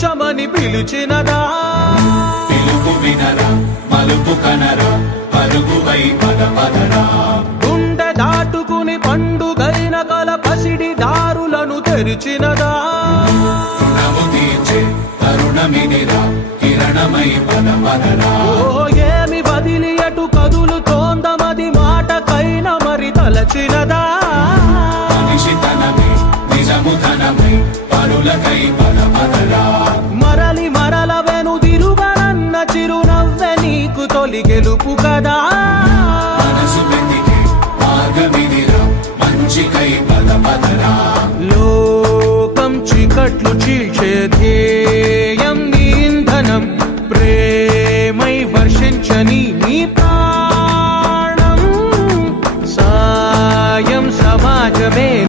కూర్చమని పిలిచినదా పిలుపు వినరా మలుపు కనరా పరుగువై పద పదరా గుండె దాటుకుని పండుగైన కల పసిడి దారులను తెరిచినదా రుణము తీర్చే తరుణమిదిరా కిరణమై పద పదరా ఓ ఏమి వదిలి అటు కదులుతోందమది మాటకైన మరి తలచినదా మనిషితనమై నిజముతనమై పరులకై పద పదరా మరలి మరల వెనుదిరుగనన్న చిరునవ్వె నీకు తొలి గెలుపు కదా మనసు వెతికే మార్గమిదిరా మంచికై పద పదరా లోకం చీకట్లు చీల్చే ధ్యేయం నీ ఇంధనం ప్రేమై వర్షించని